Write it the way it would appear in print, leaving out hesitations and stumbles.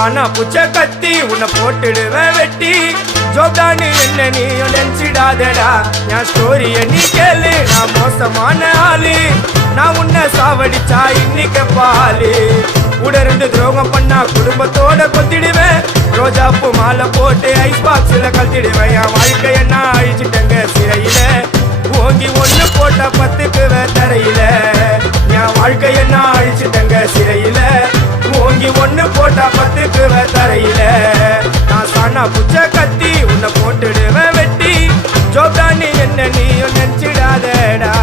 சானா புச்ச கத்தி உன்னை போட்டுடுவேன் வெட்டி ஜோப்டானு என்ன நீயும் நினைச்சிடாதடா என் ஸ்டோரிய நீ கேளு நான் மோசமான ஆளு நான் உன்னை சாவடிச்சா இன்னைக்கு பாலு கூட ரெண்டு துரோகம் பண்ணா குடும்பத்தோட கொத்திடுவேன் ரோஜாப்பூ மாலை போட்டு ஐஸ் பாக்ஸ்ல கழட்டிடுவேன் என் வாழ்க்கைய நான் அழிச்சிட்டேங்க சிறையில ஓங்கி ஒண்ணு போட்ட 10க்கு தரையில என் வாழ்க்கைய நான் அழிச்சிட்டேங்க சிறையில ஓங்கி ஒண்ணு போட்டா 10க்கு தரையில நான் சானா புச்ச கத்தி உன்னை போட்டுடுவேன் வெட்டி ஜோப்டானி என்ன நீயும் நினைச்சிடாதடா